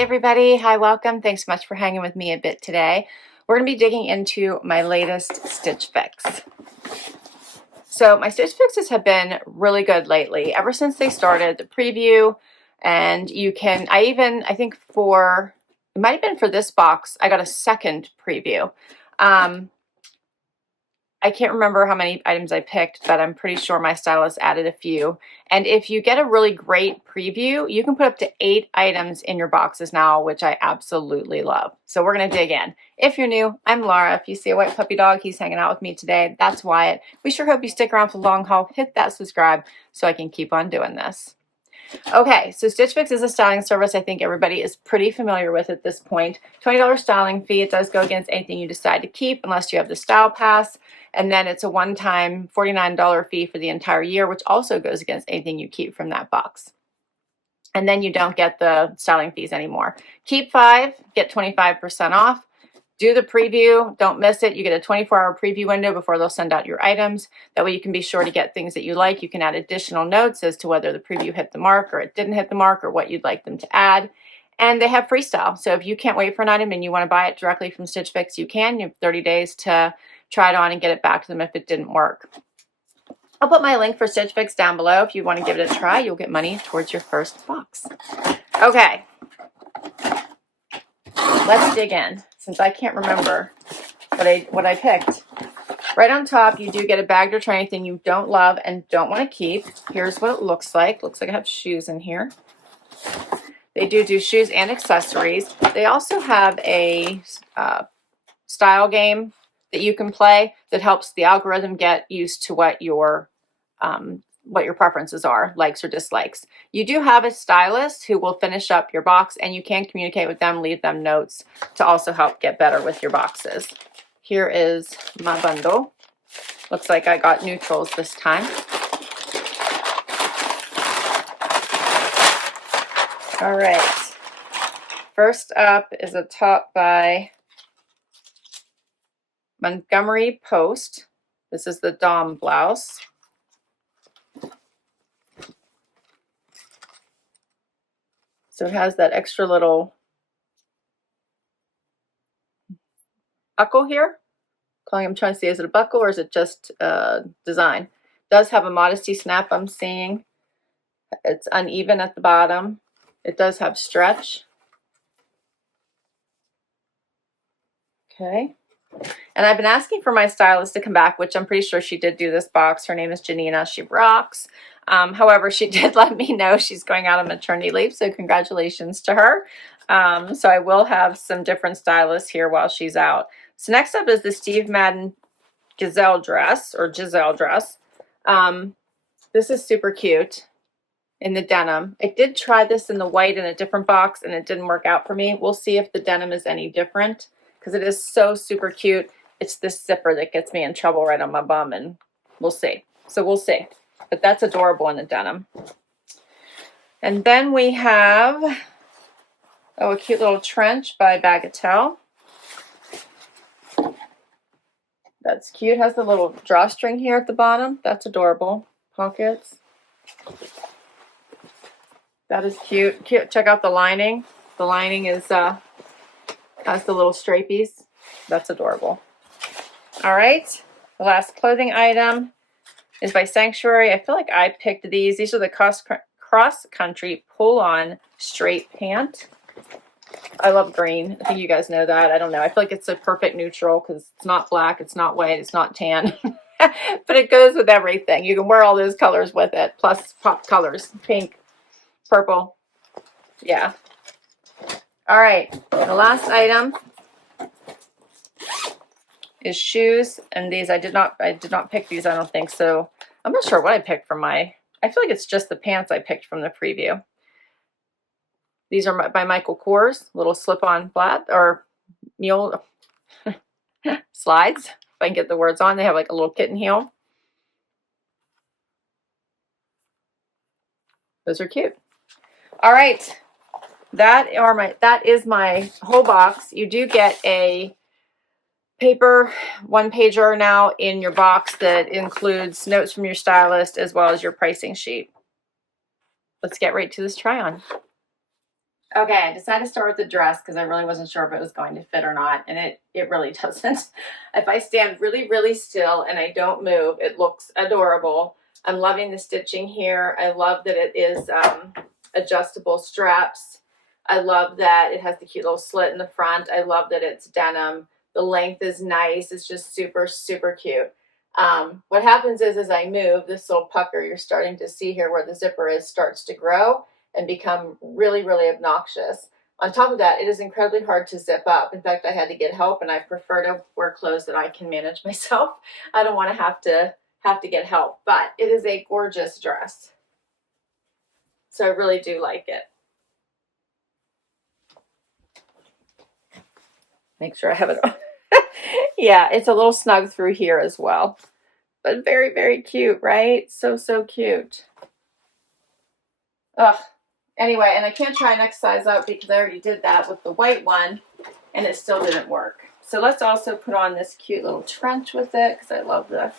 Hey everybody, hi, welcome. Thanks so much for hanging with me a bit today. We're going to be digging into my latest Stitch Fix. So my Stitch Fixes have been really good lately, ever since they started the preview. And you can, I think for, it might have been for this box, I got a second preview. I can't remember how many items I picked, but I'm pretty sure my stylist added a few. And if you get a really great preview, you can put up to 8 items in your boxes now, which I absolutely love. So we're going to dig in. If you're new, I'm Laura. If you see a white puppy dog, he's hanging out with me today. That's Wyatt. We sure hope you stick around for the long haul. Hit that subscribe so I can keep on doing this. Okay, so Stitch Fix is a styling service I think everybody is pretty familiar with at this point. $20 styling fee. It does go against anything you decide to keep unless you have the Style Pass. And then it's a one-time $49 fee for the entire year, which also goes against anything you keep from that box. And then you don't get the styling fees anymore. Keep 5, get 25% off. Do the preview, don't miss it. You get a 24-hour preview window before they'll send out your items. That way you can be sure to get things that you like. You can add additional notes as to whether the preview hit the mark or it didn't hit the mark or what you'd like them to add. And they have freestyle. So if you can't wait for an item and you want to buy it directly from Stitch Fix, you can. You have 30 days to try it on and get it back to them if it didn't work. I'll put my link for Stitch Fix down below. If you want to give it a try, you'll get money towards your first box. Okay. Let's dig in, since I can't remember what I picked. Right on top, you do get a bag to return anything you don't love and don't want to keep. Here's what it looks like. Looks like I have shoes in here. They do shoes and accessories. They also have a style game that you can play that helps the algorithm get used to what your preferences are, likes or dislikes. You do have a stylist who will finish up your box, and you can communicate with them, leave them notes to also help get better with your boxes. Here is my bundle. Looks like I got neutrals this time. All right. First up is a top by Montgomery Post. This is the Dom blouse. So it has that extra little buckle here. I'm trying to see, is it a buckle or is it just design? It does have a modesty snap I'm seeing. It's uneven at the bottom. It does have stretch. Okay. And I've been asking for my stylist to come back, which I'm pretty sure she did do this box. Her name is Janina. She rocks. However, she did let me know she's going out on maternity leave, so congratulations to her. So I will have some different stylists here while she's out. So next up is the Steve Madden Giselle dress, or Giselle dress. This is super cute in the denim. I did try this in the white in a different box, and it didn't work out for me. We'll see if the denim is any different, because it is so super cute. It's this zipper that gets me in trouble right on my bum, and we'll see. So we'll see. But that's adorable in the denim. And then we have, a cute little trench by Bagatelle. That's cute. Has the little drawstring here at the bottom. That's adorable. Pockets. That is cute. Cute. Check out the lining. The lining is has the little strapies. That's adorable. All right. The last clothing item is by Sanctuary. I feel like I picked these. These are the cross-country pull-on straight pant. I love green. I think you guys know that. I don't know. I feel like it's a perfect neutral because it's not black, it's not white, it's not tan. But it goes with everything. You can wear all those colors with it, plus pop colors. Pink, purple. Yeah. All right. The last item is shoes, and these I did not pick these, I don't think. So I'm not sure what I picked from I feel like it's just the pants I picked from the preview. These are by Michael Kors, little slip-on flat or mule slides, if I can get the words on. They have like a little kitten heel. Those are cute. All right. That is my whole box. You do get a paper one-pager now in your box that includes notes from your stylist as well as your pricing sheet. Let's get right to this try-on. Okay, I decided to start with the dress because I really wasn't sure if it was going to fit or not, and it really doesn't. If I stand really, really still and I don't move, it looks adorable. I'm loving the stitching here. I love that it is adjustable straps. I love that it has the cute little slit in the front. I love that it's denim. The length is nice. It's just super, super cute. What happens is as I move, this little pucker you're starting to see here where the zipper is starts to grow and become really, really obnoxious. On top of that, it is incredibly hard to zip up. In fact, I had to get help, and I prefer to wear clothes that I can manage myself. I don't want to have to get help, but it is a gorgeous dress. So I really do like it. Make sure I have it on. Yeah, it's a little snug through here as well, but very, very cute, right? So, so cute. Ugh. Anyway, and I can't try next size up because I already did that with the white one and it still didn't work. So let's also put on this cute little trench with it because I love the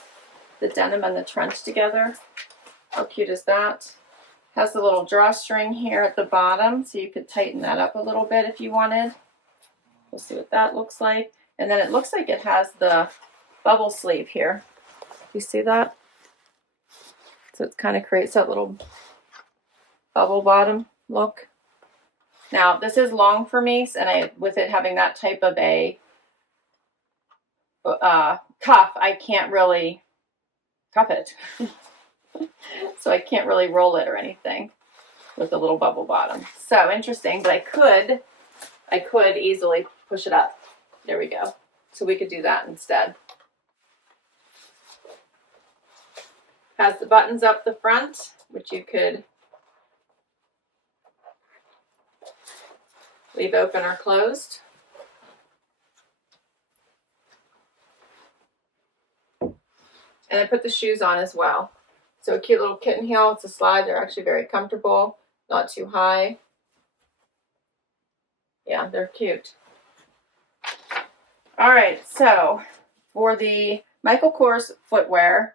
denim and the trench together. How cute is that? Has the little drawstring here at the bottom, so you could tighten that up a little bit if you wanted. We'll see what that looks like. And then it looks like it has the bubble sleeve here. You see that? So it kind of creates that little bubble bottom look. Now this is long for me, and with it having that type of a cuff, I can't really cuff it. So I can't really roll it or anything with a little bubble bottom. So interesting, but I could easily push it up. There we go. So we could do that instead. Has the buttons up the front, which you could leave open or closed. And I put the shoes on as well. So a cute little kitten heel. It's a slide. They're actually very comfortable, not too high. Yeah, they're cute. All right, so for the Michael Kors footwear,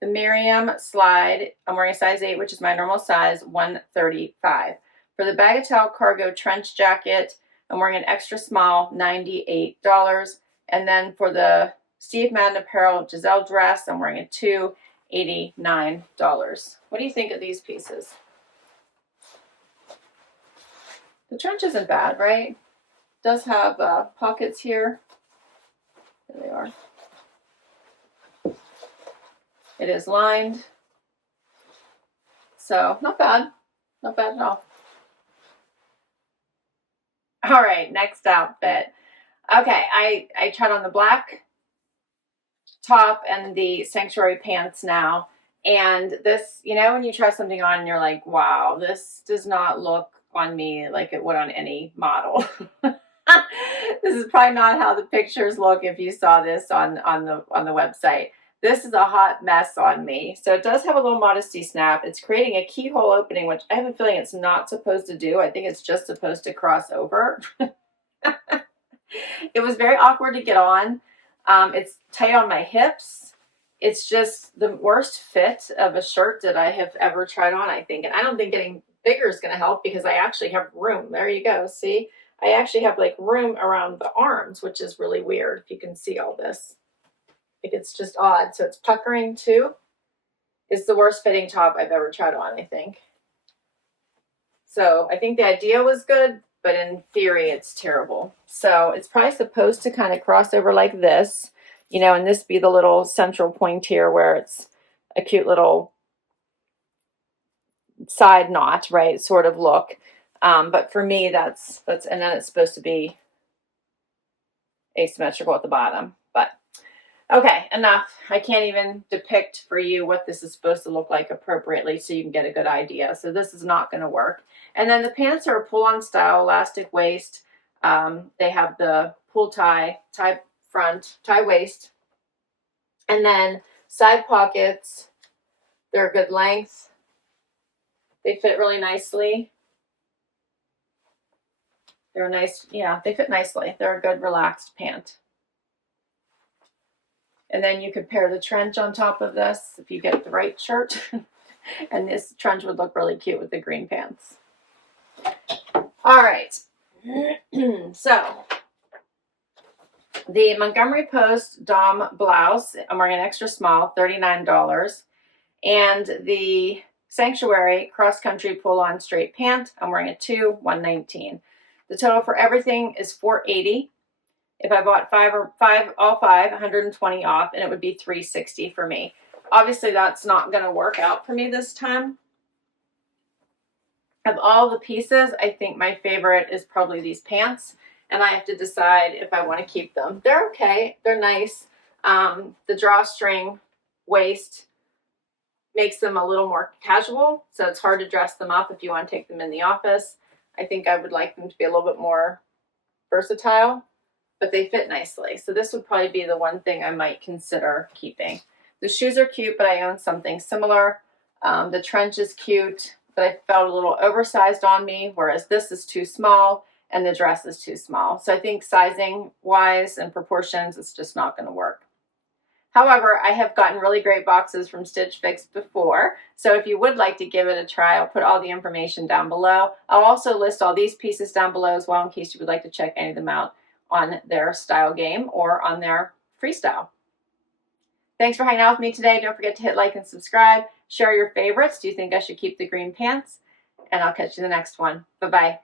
the Merriam slide, I'm wearing a size 8, which is my normal size, 135. For the Bagatelle cargo trench jacket, I'm wearing an extra small, $98. And then for the Steve Madden Apparel Giselle dress, I'm wearing a 2, $89. What do you think of these pieces? The trench isn't bad, right? It does have pockets here. There they are. It is lined. So not bad. Not bad at all. All right, next outfit. Okay, I tried on the black top and the sanctuary pants now. And this, you know, when you try something on and you're like, wow, this does not look on me like it would on any model. This is probably not how the pictures look if you saw this on the website. This is a hot mess on me. So it does have a little modesty snap. It's creating a keyhole opening, which I have a feeling it's not supposed to do. I think it's just supposed to cross over. It was very awkward to get on. It's tight on my hips. It's just the worst fit of a shirt that I have ever tried on, I think. And I don't think getting bigger is going to help because I actually have room. There you go. See, I actually have like room around the arms, which is really weird if you can see all this. Like it's just odd. So it's puckering too. It's the worst fitting top I've ever tried on, I think. So I think the idea was good, but in theory, it's terrible. So it's probably supposed to kind of cross over like this, you know, and this be the little central point here where it's a cute little side knot, right, sort of look. But for me, that's, and then it's supposed to be asymmetrical at the bottom. But okay, enough. I can't even depict for you what this is supposed to look like appropriately so you can get a good idea. So this is not going to work. And then the pants are a pull-on style, elastic waist. They have the pull tie front, tie waist. And then side pockets. They're a good length. They fit really nicely. They're nice, yeah, they fit nicely. They're a good relaxed pant. And then you could pair the trench on top of this if you get the right shirt. And this trench would look really cute with the green pants. All right. So the Montgomery Post Dom blouse, I'm wearing an extra small, $39. And the Sanctuary cross country pull on straight pant, I'm wearing a 2, $119. The total for everything is $480. If I bought all five, 120 off, and it would be $360 for me. Obviously, that's not going to work out for me this time. Of all the pieces, I think my favorite is probably these pants, and I have to decide if I want to keep them. They're okay. They're nice. The drawstring waist makes them a little more casual, so it's hard to dress them up if you want to take them in the office. I think I would like them to be a little bit more versatile, but they fit nicely. So this would probably be the one thing I might consider keeping. The shoes are cute, but I own something similar. The trench is cute, but I felt a little oversized on me, whereas this is too small and the dress is too small. So I think sizing wise and proportions, it's just not going to work. However, I have gotten really great boxes from Stitch Fix before, so if you would like to give it a try, I'll put all the information down below. I'll also list all these pieces down below as well in case you would like to check any of them out on their style game or on their freestyle. Thanks for hanging out with me today. Don't forget to hit like and subscribe. Share your favorites. Do you think I should keep the green pants? And I'll catch you in the next one. Bye-bye.